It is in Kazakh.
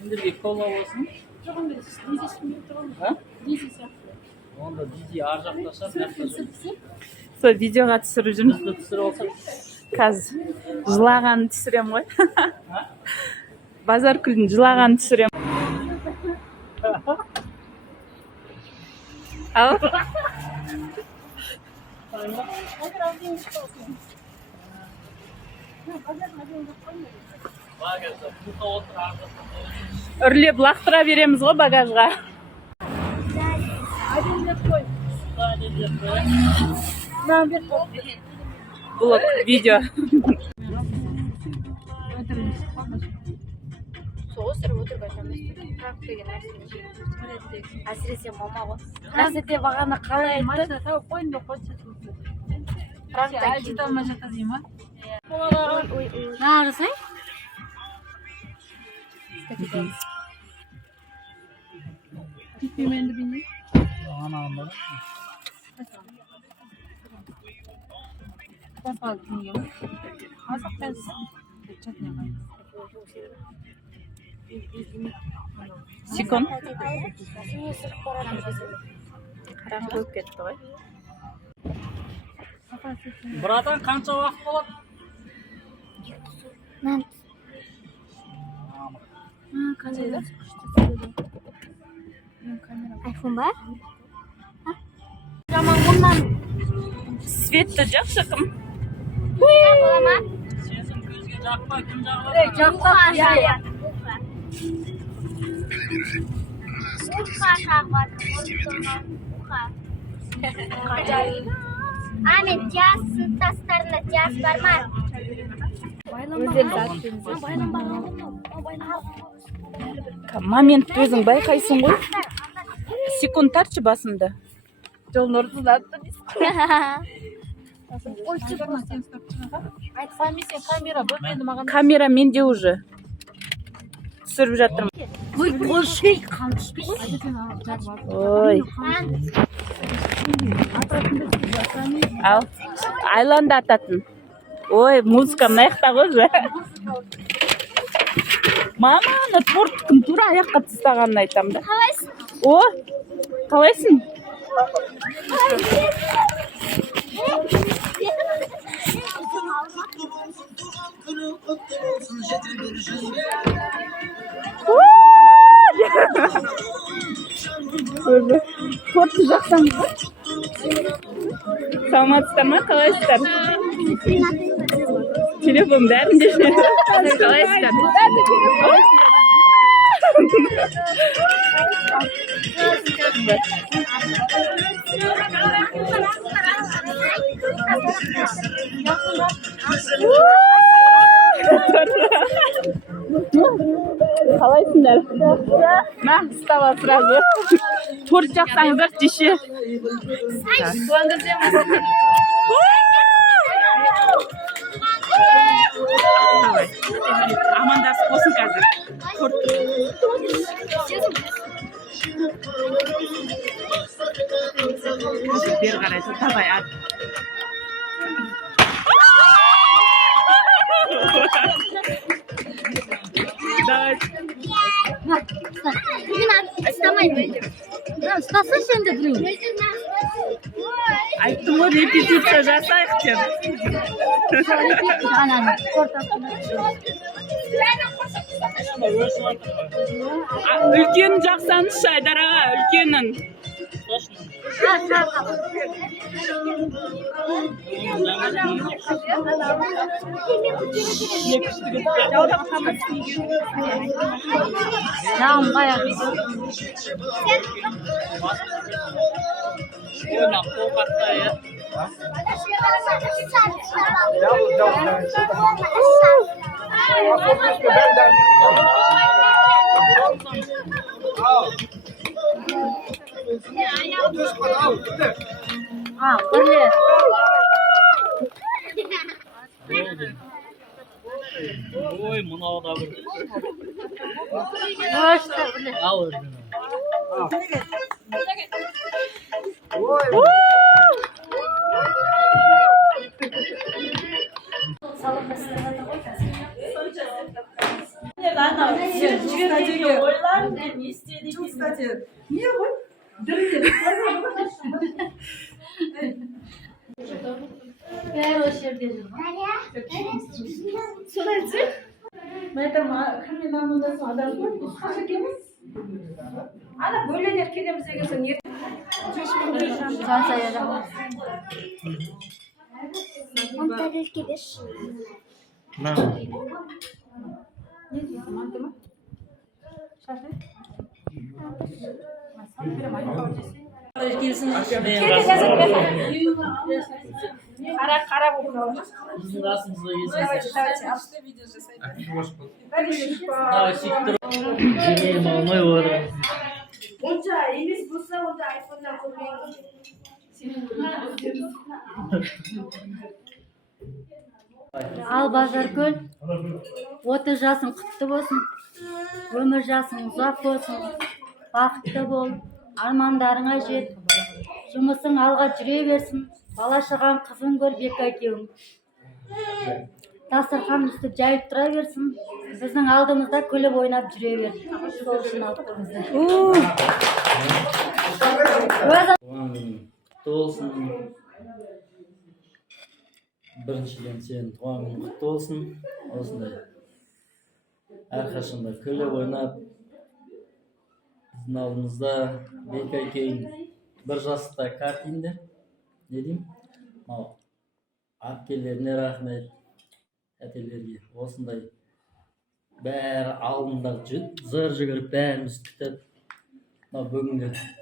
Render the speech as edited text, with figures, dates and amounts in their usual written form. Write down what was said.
Сендерге кола болсын. Жоқ, онда дизи ішмей тұрған. А? Дизи сияқты. Онда дизи ар жақта шығар. Сол видеоға түсіріп жүрмін. Бізді түсіріп алсақ. Қазір жылағанын түсірем ғой. Базар күлін жылағанын түсірем. Ау? Үрлеп лақтыра береміз ғой багажға. Блог, видео. Соғыстырып отырып айтамыз. Әсіресе мама ғой. Әсіресе бағана қалай айтты? Машина тауып қойын деп қойды. Әлжет алмай жатады дейм ма? Нағыз, ай? Кетпейменді бейне? Анағын бар. Басқа дүние ғой. Азық пен чатне қайын. Секунд. Қараңғы болып кетті ғой. Братан, қанша уақыт болады? Қандай айфон бар? Жаман ғымнан Светті жақсы кім? Сенсің көзге жақпай, күн жағылады. жақпақ Ahmet cihaz taslarında cihaz var mı? Момент өзің байқайсың ғой. Секунд тарчы басымды. Жолын ортасында атты дейсің. Айтпаймын сен камера бөлмеді маған. Камера менде уже. Түсіріп жатырмын. Ой. Ал, айланда ататын. Ой, музыка мынаяқта ғой же. Маманы торттың тура аяққа тастағанын айтам да. Қалайсың? О, қалайсың? Тортты жақсаңыз ба? Саламатсыздар ма? Қалайсыздар? Телефон бәрінде қалайсыздар? Қалайсыңдар? На, встала сразу. Торт жақсаңыздар, тише. Амандасып болсын қазір. Торт. Бері қарай, давай, ат. Давай. Ұстаса сен де біреу. Айттым ғой, репетиция жасайық деп. Үлкен жақсаңыз Айдар аға, үлкенін. Жағым қаяқ. Ойнақ, қолқатта, е. Бірле. Ой, мынау да бір. Өшті, бірле. Ал өрген. ана жібермеуге ойлар мен не істедім кстати не ғой бәрі осы жерде жүр Соны айтсай. мен айтамын кіммен амандасу адам ғой біз қашан келеміз ана бөлелер келеміз деген соң жансаяда Оны тарелке берші. На. не дейсің манты ма шашы қара болып қалады Біздің расымызға жемейім алмай отыр. онша емес болса онда айфоннан көрмеймін ал базаркүл 30 жасың құтты болсын өмір жасың ұзақ болсын бақытты бол армандарыңа жет жұмысың алға жүре берсін бала шағаң қызын көр бека екеуің дастархан үсті жайып тұра берсін біздің алдымызда күліп ойнап жүре бер сол үшін алып бізді Туған күнің құтты болсын. Біріншіден сен туған күнің құтты болсын. Осындай әрқашанда күліп ойнап біздің алдымызда бека екеуің бір жаста картиндер. Не деймін? Мынау әпкелеріне рахмет, тәтелерге осындай бәрі алдында зыр жүгіріп бәріміз күтіп мынау бүгінгі